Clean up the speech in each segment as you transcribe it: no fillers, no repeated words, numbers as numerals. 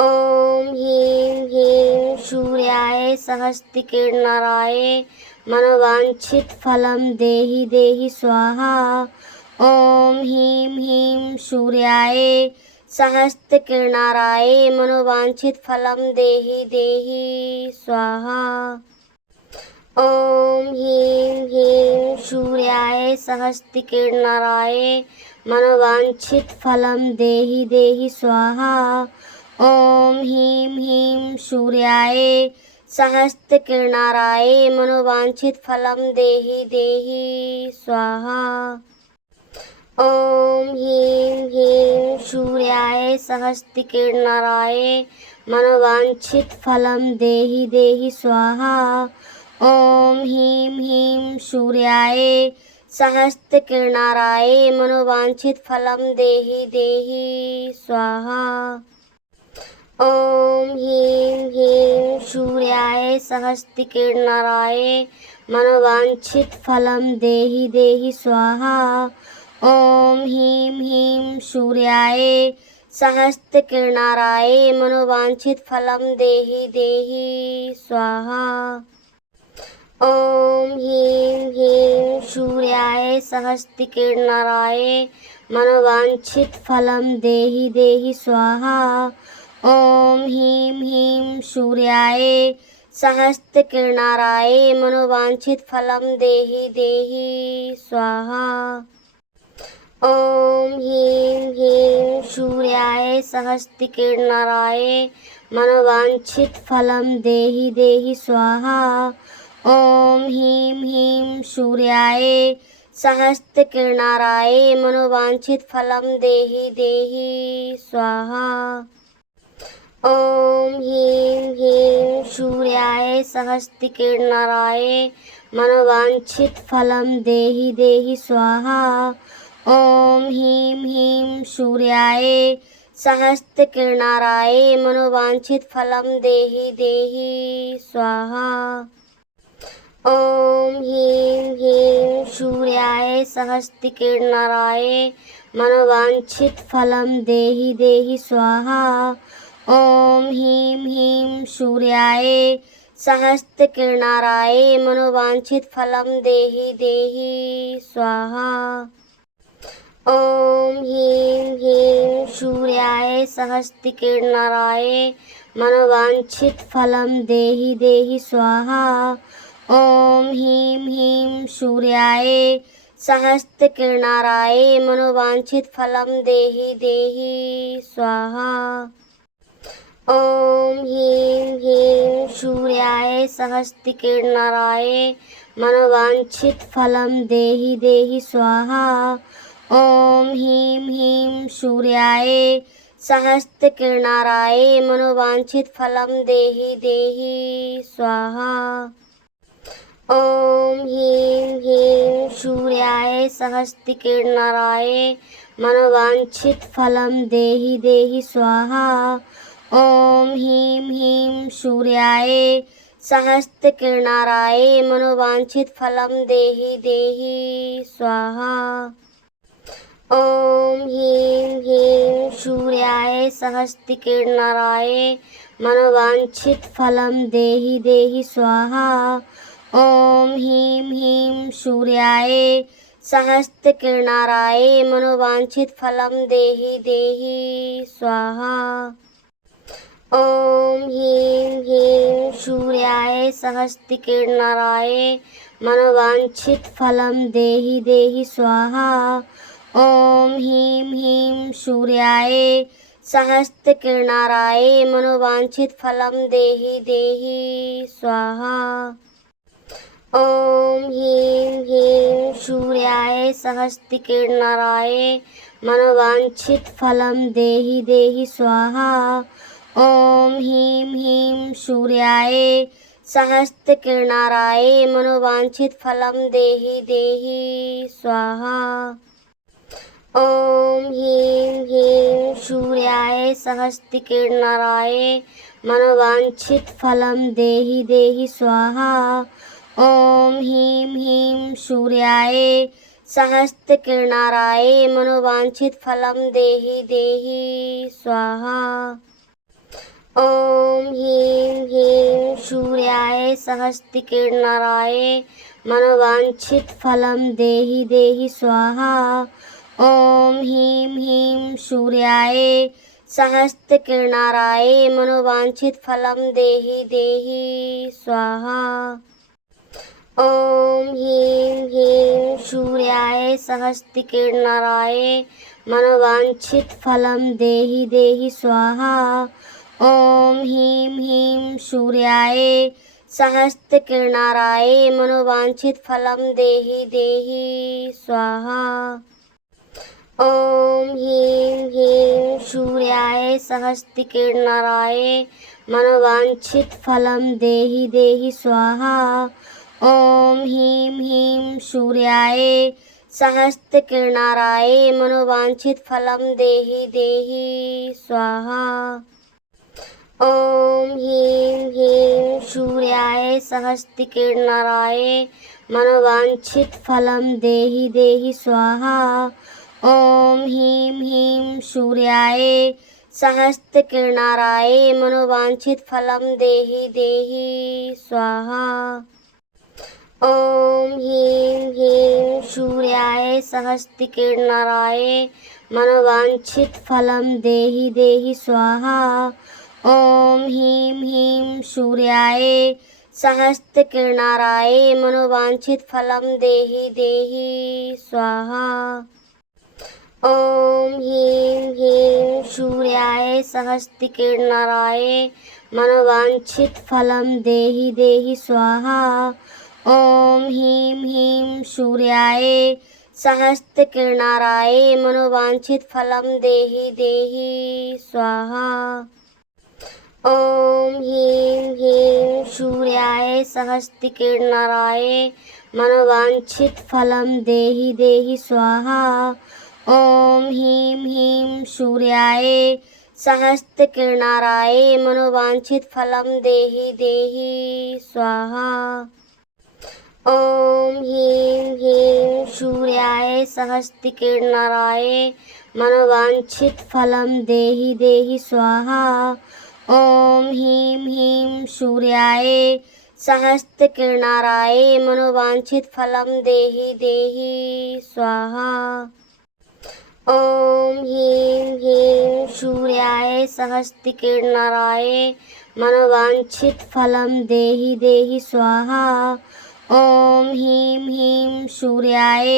ॐ ह्रीं ह्रीं सूर्याय सहस्तिकिरणाय मनोवाञ्छितफलं देहि देहि स्वाहा। ॐ ह्रीं ह्रीं सूर्याय सहस्तिकिरणाय मनोवाञ्छितफलं देहि देहि स्वाहा। ॐ ह्रीं ह्रीं सूर्याय सहस्तिकिरणाय मनोवाञ्छितफलं देहि देहि स्वाहा। ॐ ह्रीं ह्रीं सूर्याय सहस्तिकिरणाय मनोवाञ्छितफलं देहि देहि स्वाहा। ॐ ह्रीं ह्रीं सूर्याय सहस्तिकिरणाय मनोवाञ्छितफलं देहि देहि स्वाहा। ॐ ह्रीं ह्रीं सूर्याय सहस्तिकिरणाय मनोवाञ्छितफलं देहि देहि स्वाहा। ॐ ह्रीं ह्रीं सूर्याय सहस्तिकिरणाय मनोवाञ्छितफलं देहि देहि स्वाहा। ॐ ह्रीं ह्रीं सूर्याय सहस्तिकिरणाय मनोवाञ्छितफलं देहि देहि स्वाहा। ॐ ह्रीं ह्रीं सूर्याय सहस्तिकिरणाय मनोवाञ्छितफलं देहि देहि स्वाहा। ॐ ह्रीं ह्रीं सूर्याय सहस्तिकिरणाय मनोवाञ्छितफलं देहि देहि स्वाहा। ॐ ह्रीं ह्रीं सूर्याय सहस्तिकिरणाय मनोवाञ्छितफलं देहि देहि स्वाहा। ॐ ह्रीं ह्रीं सूर्याय सहस्तिकिरणाय मनोवाञ्छितफलं देहि देहि स्वाहा। ॐ ह्रीं ह्रीं सूर्याय सहस्तिकिरणाय मनोवाञ्छितफलं देहि देहि स्वाहा। ॐ ह्रीं ह्रीं सूर्याय सहस्तिकिरणाय मनोवाञ्छितफलं देहि देहि स्वाहा। ॐ ह्रीं ह्रीं सूर्याय सहस्तिकिरणाय मनोवाञ्छितफलं देहि देहि स्वाहा। ॐ ह्रीं ह्रीं सूर्याय सहस्तिकिरणाय मनोवाञ्छितफलं देहि देहि स्वाहा। ॐ ह्रीं ह्रीं सूर्याय सहस्तिकिरणाय मनोवाञ्छितफलं देहि देहि स्वाहा। ॐ ह्रीं ह्रीं सूर्याय सहस्तिकिरणाय मनोवाञ्छितफलं देहि देहि स्वाहा। ॐ ह्रीं ह्रीं सूर्याय सहस्तिकिरणाय मनोवाञ्छितफलं देहि देहि स्वाहा। ॐ ह्रीं ह्रीं सूर्याय सहस्तिकिरणाय मनोवाञ्छितफलं देहि देहि स्वाहा। ॐ ह्रीं ह्रीं सूर्याय सहस्तिकिरणाय मनोवाञ्छितफलं देहि देहि स्वाहा। ॐ ह्रीं ह्रीं सूर्याय सहस्तिकिरणाय मनोवाञ्छितफलं देहि देहि स्वाहा। ॐ ह्रीं ह्रीं सूर्याय सहस्तिकिरणाय मनोवाञ्छितफलं देहि देहि स्वाहा। ॐ ह्रीं ह्रीं सूर्याय सहस्तिकिरणाय मनोवाञ्छितफलं देहि देहि स्वाहा। ॐ ह्रीं ह्रीं सूर्याय सहस्तिकिरणाय मनोवाञ्छितफलं देहि देहि स्वाहा। ॐ ह्रीं ह्रीं सूर्याय सहस्तिकिरणाय मनोवाञ्छितफलं देहि देहि स्वाहा। ॐ ह्रीं ह्रीं सूर्याय सहस्तिकिरणाय मनोवाञ्छितफलं देहि देहि स्वाहा। ॐ ह्रीं ह्रीं सूर्याय सहस्तिकिरणाय मनोवाञ्छितफलं देहि देहि स्वाहा। ॐ ह्रीं ह्रीं सूर्याय सहस्तिकिरणाय मनोवाञ्छितफलं देहि देहि स्वाहा। ॐ ह्रीं ह्रीं सूर्याय सहस्तिकिरणाय मनोवाञ्छितफलं देहि देहि स्वाहा। ॐ ह्रीं ह्रीं सूर्याय सहस्तिकिरणाय मनोवाञ्छितफलं देहि देहि स्वाहा। ॐ ह्रीं ह्रीं सूर्याय सहस्तिकिरणाय मनोवाञ्छितफलं देहि देहि स्वाहा। ॐ ह्रीं ह्रीं सूर्याय सहस्तिकिरणाय मनोवाञ्छितफलं देहि देहि स्वाहा। ॐ ह्रीं ह्रीं सूर्याय सहस्तिकिरणाय मनोवाञ्छितफलं देहि देहि स्वाहा। ॐ ह्रीं ह्रीं सूर्याय सहस्तिकिरणाय मनोवाञ्छितफलं देहि देहि स्वाहा। ॐ ह्रीं ह्रीं सूर्याय सहस्तिकिरणाय मनोवाञ्छितफलं देहि देहि स्वाहा। ॐ ह्रीं ह्रीं सूर्याय सहस्तिकिरणाय मनोवाञ्छितफलं देहि देहि स्वाहा। ॐ ह्रीं ह्रीं सूर्याय सहस्तिकिरणाय मनोवाञ्छितफलं देहि देहि स्वाहा। ॐ ह्रीं ह्रीं सूर्याय सहस्तिकिरणाय मनोवाञ्छितफलं देहि देहि स्वाहा। ॐ ह्रीं ह्रीं सूर्याय सहस्तिकिरणाय मनोवाञ्छितफलं देहि देहि स्वाहा। ॐ ह्रीं ह्रीं सूर्याय सहस्तिकिरणाय मनोवाञ्छितफलं देहि देहि स्वाहा। ॐ ह्रीं ह्रीं सूर्याय सहस्तिकिरणाय मनोवाञ्छितफलं देहि देहि स्वाहा। ॐ ह्रीं ह्रीं सूर्याय सहस्तिकिरणाय मनोवाञ्छितफलं देहि देहि स्वाहा। ॐ ह्रीं ह्रीं सूर्याय सहस्तिकिरणाय मनोवाञ्छितफलं देहि देहि स्वाहा। ॐ ह्रीं ह्रीं सूर्याय सहस्तिकिरणाय मनोवाञ्छितफलं देहि देहि स्वाहा। ॐ ह्रीं ह्रीं सूर्याय सहस्तिकिरणाय मनोवाञ्छितफलं देहि देहि स्वाहा। ॐ ह्रीं ह्रीं सूर्याय सहस्तिकिरणाय मनोवाञ्छितफलं देहि देहि स्वाहा। ॐ ह्रीं ह्रीं सूर्याय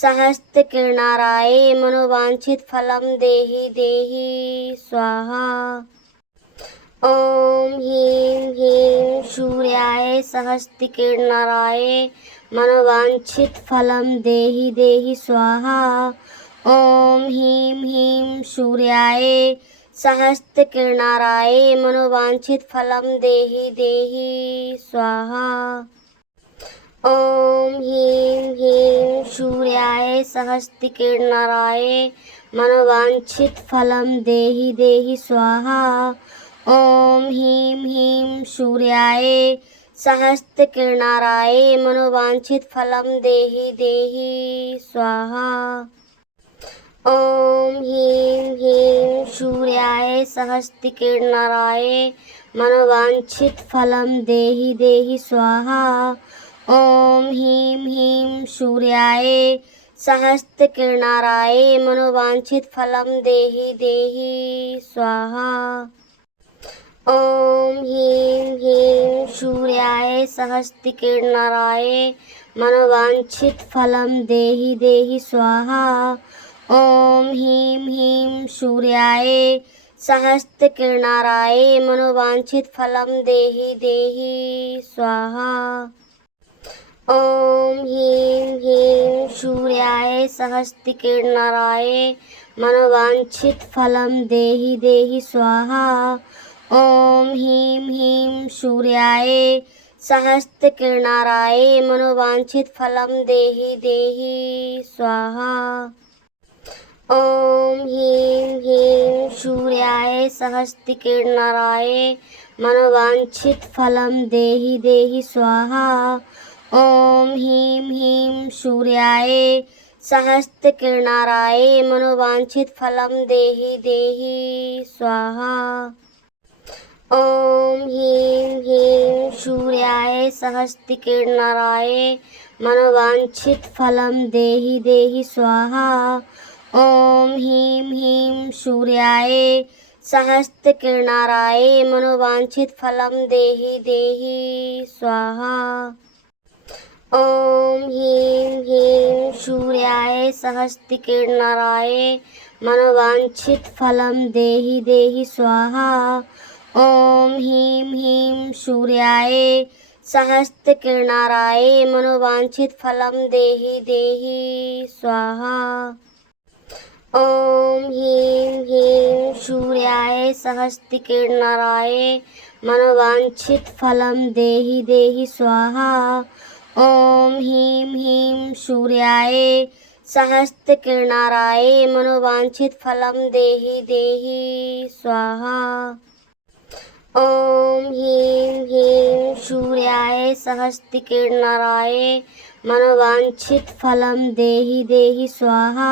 सहस्तिकिरणाय मनोवाञ्छितफलं देहि देहि स्वाहा। ॐ ह्रीं ह्रीं सूर्याय सहस्तिकिरणाय मनोवाञ्छितफलं देहि देहि स्वाहा। ॐ ह्रीं ह्रीं सूर्याय सहस्तिकिरणाय मनोवाञ्छितफलं देहि देहि स्वाहा। ॐ ह्रीं ह्रीं सूर्याय सहस्तिकिरणाय मनोवाञ्छितफलं देहि देहि स्वाहा। ॐ ह्रीं ह्रीं सूर्याय सहस्तिकिरणाय मनोवाञ्छितफलं देहि देहि स्वाहा। ॐ ह्रीं ह्रीं सूर्याय सहस्तिकिरणाय मनोवाञ्छितफलं देहि देहि स्वाहा। ॐ ह्रीं ह्रीं सूर्याय सहस्तिकिरणाय मनोवाञ्छितफलं देहि देहि स्वाहा। ॐ ह्रीं ह्रीं सूर्याय सहस्तिकिरणाय मनोवाञ्छितफलं देहि देहि स्वाहा। ॐ ह्रीं ह्रीं सूर्याय सहस्तिकिरणाय मनोवाञ्छितफलं देहि देहि स्वाहा। ॐ ह्रीं ह्रीं सूर्याय सहस्तिकिरणाय मनोवाञ्छितफलं देहि देहि स्वाहा। ॐ ह्रीं ह्रीं सूर्याय सहस्तिकिरणाय मनोवाञ्छितफलं देहि देहि स्वाहा। ॐ ह्रीं ह्रीं सूर्याय सहस्तिकिरणाय मनोवाञ्छितफलं देहि देहि स्वाहा। ॐ ह्रीं ह्रीं सूर्याय सहस्तिकिरणाय मनोवाञ्छितफलं देहि देहि स्वाहा। ॐ ह्रीं ह्रीं सूर्याय सहस्रकिरणाय मनोवाञ्छितफलं देहि देहि स्वाहा। ॐ ह्रीं ह्रीं सूर्याय सहस्रकिरणाय मनोवाञ्छितफलं देहि देहि स्वाहा। ॐ ह्रीं ह्रीं सूर्याय सहस्रकिरणाय मनोवाञ्छितफलं देहि देहि स्वाहा। ॐ ह्रीं ह्रीं सूर्याय सहस्रकिरणाय मनोवाञ्छितफलं देहि देहि स्वाहा। ॐ ह्रीं ह्रीं सूर्याय सहस्रकिरणाय मनोवाञ्छितफलं देहि देहि स्वाहा। ॐ ह्रीं ह्रीं सूर्याय सहस्रकिरणाय मनोवाञ्छितफलं देहि देहि स्वाहा। ॐ ह्रीं ह्रीं सूर्याय सहस्रकिरणाय मनोवाञ्छितफलं देहि देहि स्वाहा।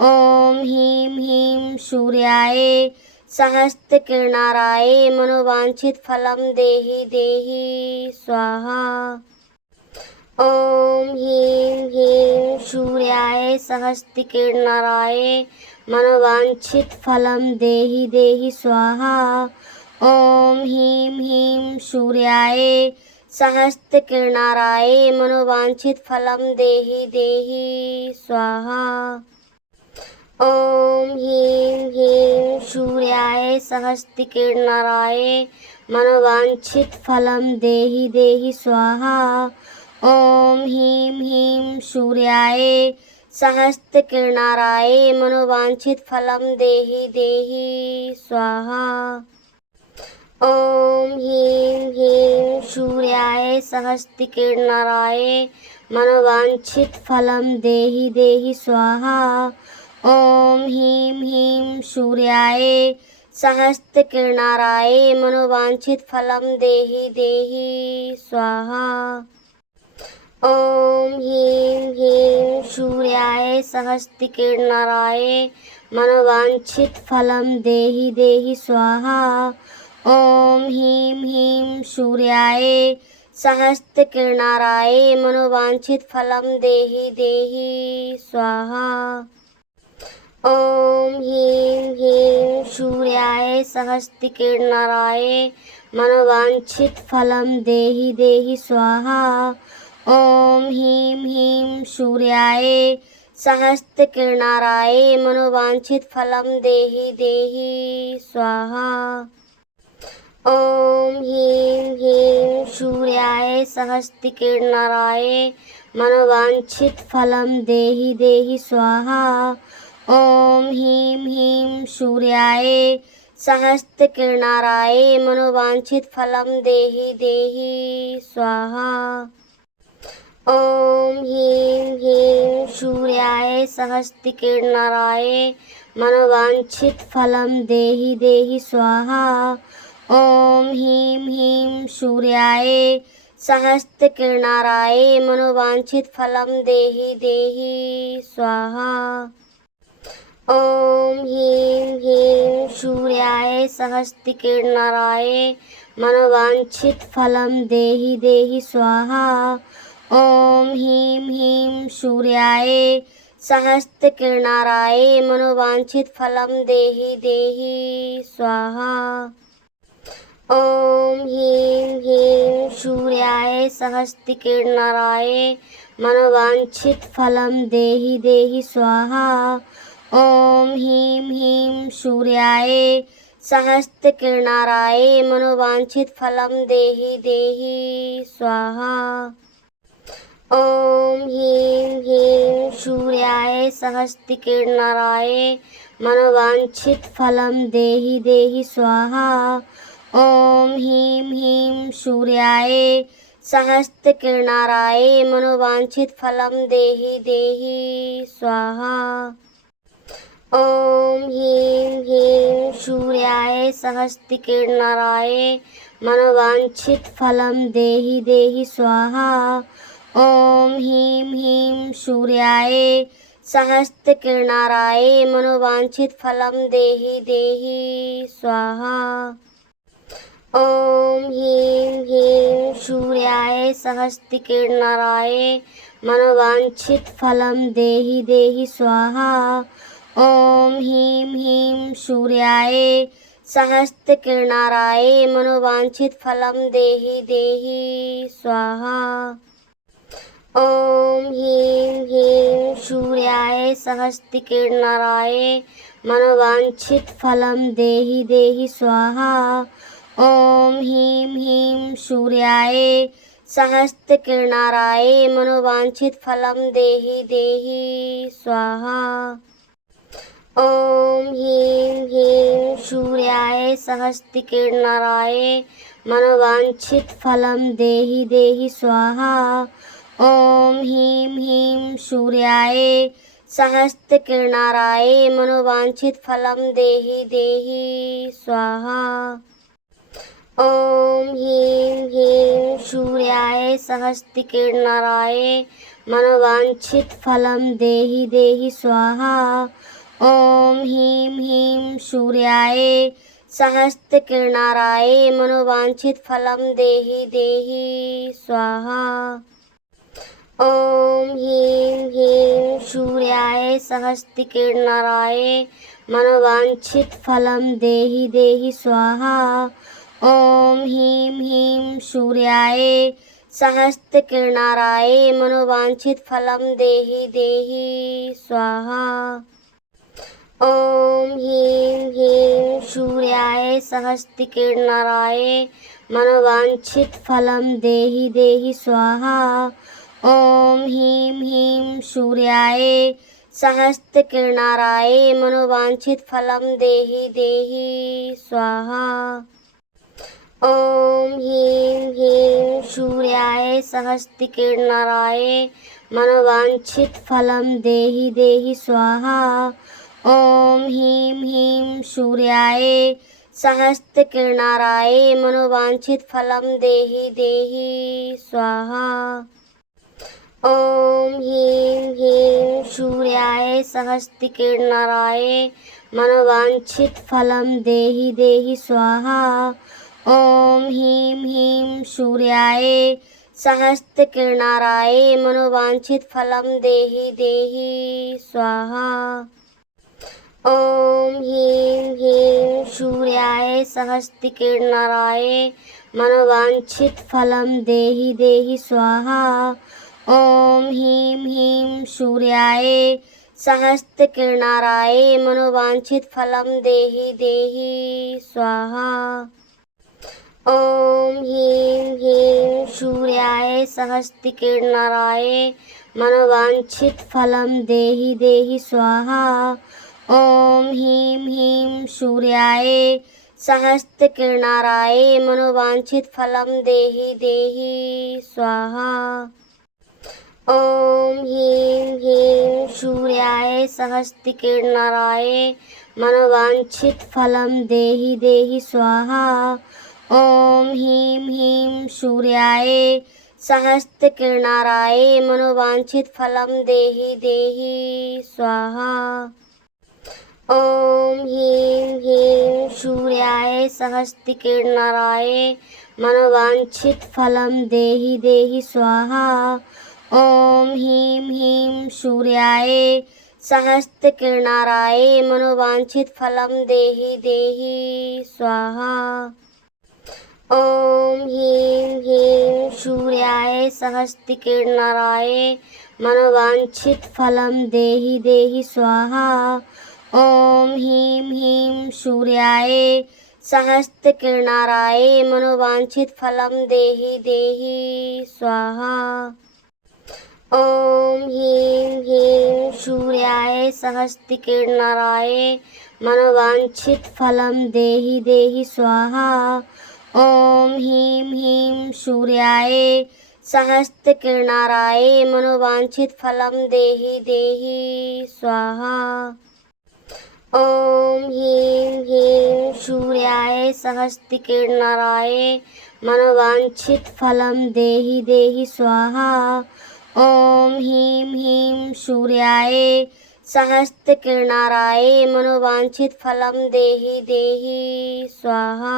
ॐ ह्रीं ह्रीं सूर्याय सहस्रकिरणाय मनोवाञ्छितफलं देहि देहि स्वाहा। ॐ ह्रीं ह्रीं सूर्याय सहस्रकिरणाय मनोवाञ्छितफलं देहि देहि स्वाहा। ॐ ह्रीं ह्रीं सूर्याय सहस्रकिरणाय मनोवाञ्छितफलं देहि देहि स्वाहा। ॐ ह्रीं ह्रीं सूर्याय सहस्रकिरणाय मनोवाञ्छितफलं देहि देहि स्वाहा। ॐ ह्रीं ह्रीं सूर्याय सहस्रकिरणाय मनोवाञ्छितफलं देहि देहि स्वाहा। ॐ ह्रीं ह्रीं सूर्याय सहस्रकिरणाय मनोवाञ्छितफलं देहि देहि स्वाहा। ॐ ह्रीं ह्रीं सूर्याय सहस्रकिरणाय मनोवाञ्छितफलं देहि देहि स्वाहा। ॐ ह्रीं ह्रीं सूर्याय सहस्रकिरणाय मनोवाञ्छितफलं देहि देहि स्वाहा। ॐ ह्रीं ह्रीं सूर्याय सहस्रकिरणाय मनोवाञ्छितफलं देहि देहि स्वाहा। ॐ ह्रीं ह्रीं सूर्याय सहस्रकिरणाय मनोवाञ्छितफलं देहि देहि स्वाहा। ॐ ह्रीं ह्रीं सूर्याय सहस्रकिरणाय मनोवाञ्छितफलं देहि देहि स्वाहा। ॐ ह्रीं ह्रीं सूर्याय सहस्रकिरणाय मनोवाञ्छितफलं देहि देहि स्वाहा। ॐ ह्रीं ह्रीं सूर्याय सहस्रकिरणाय मनोवाञ्छितफलं देहि देहि स्वाहा। ॐ ह्रीं ह्रीं सूर्याय सहस्रकिरणाय मनोवाञ्छितफलं देहि देहि स्वाहा। ॐ ह्रीं ह्रीं सूर्याय सहस्रकिरणाय मनोवाञ्छितफलं देहि देहि स्वाहा। ॐ ह्रीं ह्रीं सूर्याय सहस्रकिरणाय मनोवाञ्छितफलं देहि देहि स्वाहा। ॐ ह्रीं ह्रीं सूर्याय सहस्रकिरणाय मनोवाञ्छितफलं देहि देहि स्वाहा। ॐ ह्रीं ह्रीं सूर्याय सहस्रकिरणाय मनोवाञ्छितफलं देहि देहि स्वाहा। ॐ ह्रीं ह्रीं सूर्याय सहस्रकिरणाय मनोवाञ्छितफलं देहि देहि स्वाहा। ॐ ह्रीं ह्रीं सूर्याय सहस्रकिरणाय मनोवाञ्छितफलं देहि देहि स्वाहा। ॐ ह्रीं ह्रीं सूर्याय सहस्रकिरणाय मनोवाञ्छितफलं देहि देहि स्वाहा। ॐ ह्रीं ह्रीं सूर्याय सहस्रकिरणाय मनोवाञ्छितफलं देहि देहि स्वाहा। ॐ ह्रीं ह्रीं सूर्याय सहस्रकिरणाय मनोवाञ्छितफलं देहि देहि स्वाहा। ॐ ह्रीं ह्रीं सूर्याय सहस्तिकिरणाय मनोवाञ्छितफलं देहि देहि स्वाहा। ॐ ह्रीं ह्रीं सूर्याय सहस्तिकिरणाय मनोवाञ्छितफलं देहि देहि स्वाहा। ॐ ह्रीं ह्रीं सूर्याय सहस्तिकिरणाय मनोवाञ्छितफलं देहि देहि स्वाहा। ॐ ह्रीं ह्रीं सूर्याय सहस्तिकिरणाय मनोवाञ्छितफलं देहि देहि स्वाहा। ॐ ह्रीं ह्रीं सूर्याय सहस्तिकिरणाय मनोवाञ्छितफलं देहि देहि स्वाहा। ॐ ह्रीं ह्रीं सूर्याय सहस्तिकिरणाय मनोवाञ्छितफलं देहि देहि स्वाहा। ॐ ह्रीं ह्रीं सूर्याय सहस्तिकिरणाय मनोवाञ्छितफलं देहि देहि स्वाहा। ॐ ह्रीं ह्रीं सूर्याय सहस्तिकिरणाय मनोवाञ्छितफलं देहि देहि स्वाहा। ॐ ह्रीं ह्रीं सूर्याय सहस्तिकिरणाय मनोवाञ्छितफलं देहि देहि स्वाहा। ॐ ह्रीं ह्रीं सूर्याय सहस्तिकिरणाय मनोवाञ्छितफलं देहि देहि स्वाहा। ॐ ह्रीं ह्रीं सूर्याय सहस्तिकिरणाय मनोवाञ्छितफलं देहि देहि स्वाहा। ॐ ह्रीं ह्रीं सूर्याय सहस्तिकिरणाय मनोवाञ्छितफलं देहि देहि स्वाहा। ॐ ह्रीं ह्रीं सूर्याय सहस्तिकिरणाय मनोवाञ्छितफलं देहि देहि स्वाहा। ॐ ह्रीं ह्रीं सूर्याय सहस्तिकिरणाय मनोवाञ्छितफलं देहि देहि स्वाहा। ॐ ह्रीं ह्रीं सूर्याय सहस्तिकिरणाय मनोवाञ्छितफलं देहि देहि स्वाहा। ॐ ह्रीं ह्रीं सूर्याय सहस्तिकिरणाय मनोवाञ्छितफलं देहि देहि स्वाहा। ॐ ह्रीं ह्रीं सूर्याय सहस्तिकिरणाय मनोवाञ्छितफलं देहि देहि स्वाहा। ॐ ह्रीं ह्रीं सूर्याय सहस्तिकिरणाय मनोवाञ्छितफलं देहि देहि स्वाहा। ॐ ह्रीं ह्रीं सूर्याय सहस्तिकिरणाय मनोवाञ्छितफलं देहि देहि स्वाहा। ॐ ह्रीं ह्रीं सूर्याय सहस्तिकिरणाय मनोवाञ्छितफलं देहि देहि स्वाहा। ॐ ह्रीं ह्रीं सूर्याय सहस्तिकिरणाय मनोवाञ्छितफलं देहि देहि स्वाहा। ॐ ह्रीं ह्रीं सूर्याय सहस्तिकिरणाय मनोवाञ्छितफलं देहि देहि स्वाहा। ॐ ह्रीं ह्रीं सूर्याय सहस्तिकिरणाय मनोवाञ्छितफलं देहि देहि स्वाहा। ॐ ह्रीं ह्रीं सूर्याय सहस्तिकिरणाय मनोवाञ्छितफलं देहि देहि स्वाहा। ॐ ह्रीं ह्रीं सूर्याय सहस्तिकिरणाय मनोवाञ्छितफलं देहि देहि स्वाहा। ॐ ह्रीं ह्रीं सूर्याय सहस्तिकिरणाय मनोवाञ्छितफलं देहि देहि स्वाहा। ॐ ह्रीं ह्रीं सूर्याय सहस्तिकिरणाय मनोवाञ्छितफलं देहि देहि स्वाहा। ॐ ह्रीं ह्रीं सूर्याय सहस्तिकिरणाय मनोवाञ्छितफलं देहि देहि स्वाहा। ॐ ह्रीं ह्रीं सूर्याय सहस्तिकिरणाय मनोवाञ्छितफलं देहि देहि स्वाहा। ॐ ह्रीं ह्रीं सूर्याय सहस्तिकिरणाय मनोवाञ्छितफलं देहि देहि स्वाहा।